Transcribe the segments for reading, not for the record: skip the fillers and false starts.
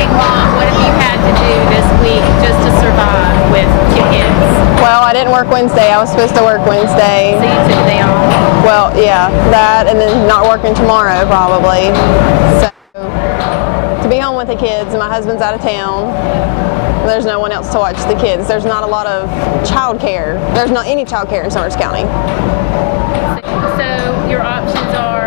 working mom, what have you had to do this week just to survive with two kids? Well, I didn't work Wednesday. I was supposed to work Wednesday. So you took the day off? Well, yeah, that, and then not working tomorrow probably. So to be home with the kids, my husband's out of town. There's no one else to watch the kids. There's not a lot of child care. There's not any child care in Summers County. So your options are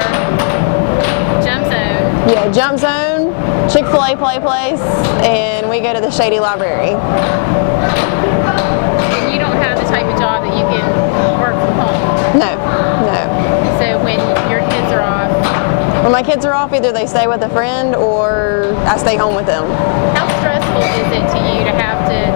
Jump Zone. Yeah, Jump Zone, Chick-fil-A Play Place, and we go to the Shady Library. And you don't have the type of job that you can work from home? No, no. So when your kids are off? When my kids are off, either they stay with a friend or I stay home with them. How stressful is it to you to have to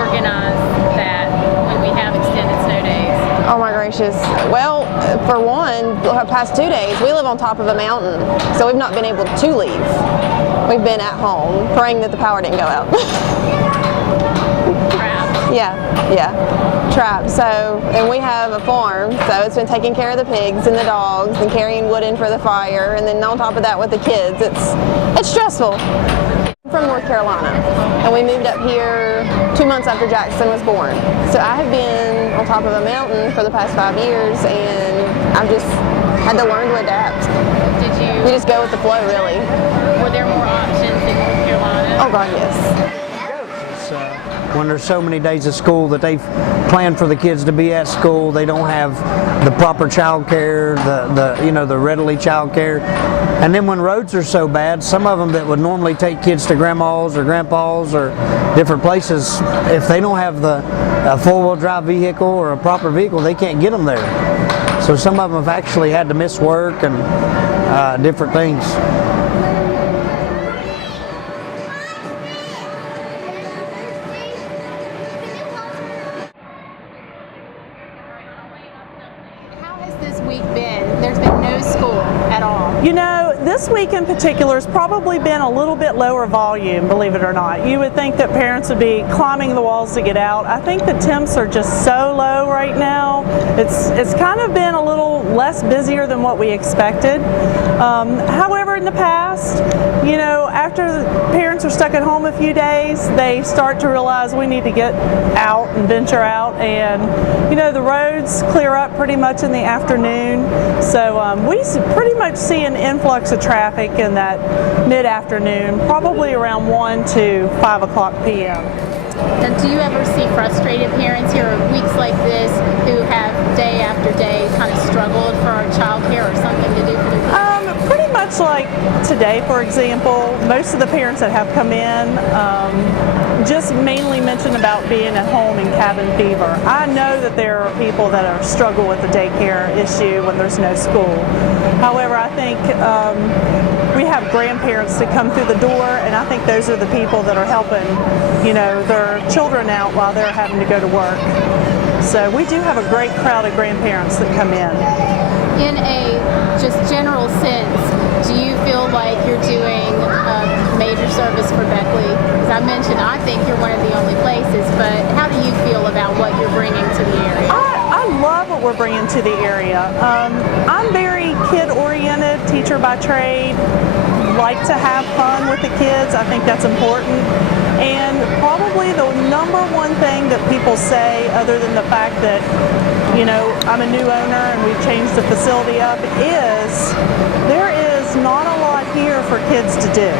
organize that when we have extended snow days? Oh my gracious. Well, for one, the past 2 days, we live on top of a mountain, so we've not been able to leave. We've been at home praying that the power didn't go out. Trapped. Yeah, trapped. So, and we have a farm, so it's been taking care of the pigs and the dogs and carrying wood in for the fire, and then on top of that with the kids, it's stressful. I'm from North Carolina, and we moved up here 2 months after Jackson was born. So I have been on top of a mountain for the past 5 years, and I've just had to learn to adapt. You just go with the flow, really. Were there more options in North Carolina? Oh God, yes. When there's so many days of school that they've planned for the kids to be at school, they don't have the proper child care, the readily child care. And then when roads are so bad, some of them that would normally take kids to grandma's or grandpa's or different places, if they don't have a four-wheel drive vehicle or a proper vehicle, they can't get them there. So some of them have actually had to miss work and different things. This week been? There's been no school at all. You know, this week in particular has probably been a little bit lower volume, believe it or not. You would think that parents would be climbing the walls to get out. I think the temps are just so low right now. It's kind of been a little less busier than what we expected. However, in the past, you know, after the parents are stuck at home a few days, they start to realize we need to get out and venture out, and you know, the roads clear up pretty much in the afternoon. So we pretty much see an influx of traffic in that mid-afternoon, probably around 1 to 5 o'clock p.m. Now, do you ever see frustrated parents here on weeks like this who have day after day kind of struggled for child care or something to do for their kids? Pretty much like today, for example, most of the parents that have come in just mainly mention about being at home and cabin fever. I know that there are people that are struggle with the daycare issue when there's no school. However, I think we have grandparents that come through the door, and I think those are the people that are helping, you know, their children out while they're having to go to work. So we do have a great crowd of grandparents that come in. In a just general sense, do you feel like you're doing a major service for Beckley? As I mentioned, I think you're one of the only places, but how do you feel about what you're bringing to the area? I love what we're bringing to the area. I'm very kid-oriented, teacher by trade, like to have fun with the kids. I think that's important. And probably the number one thing that people say, other than the fact that, you know, I'm a new owner and we've changed the facility up, is there is not a lot here for kids to do.